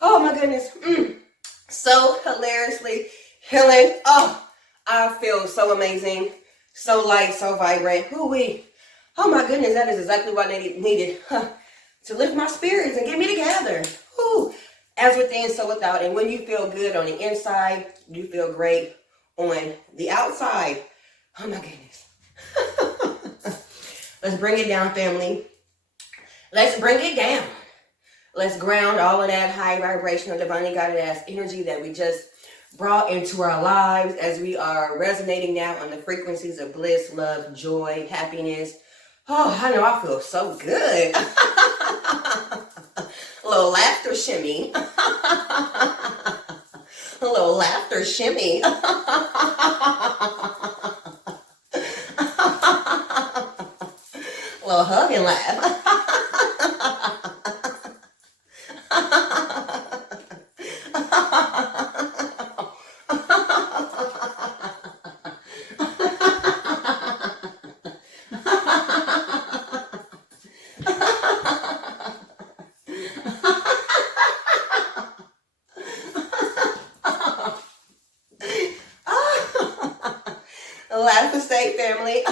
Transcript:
Oh my goodness. So hilariously healing. Oh, I feel so amazing, so light, so vibrant. Ooh-wee. Oh my goodness, that is exactly what I needed to lift my spirits and get me together. Ooh. As within, so without. And when you feel good on the inside, you feel great on the outside. Oh my goodness. Let's bring it down, family. Let's bring it down. Let's ground all of that high vibrational, divinely guided ass energy that we just brought into our lives as we are resonating now on the frequencies of bliss, love, joy, happiness. Oh, I know I feel so good. A little laughter shimmy. A little laughter shimmy. A little hug and laugh. Laugh to stay, family.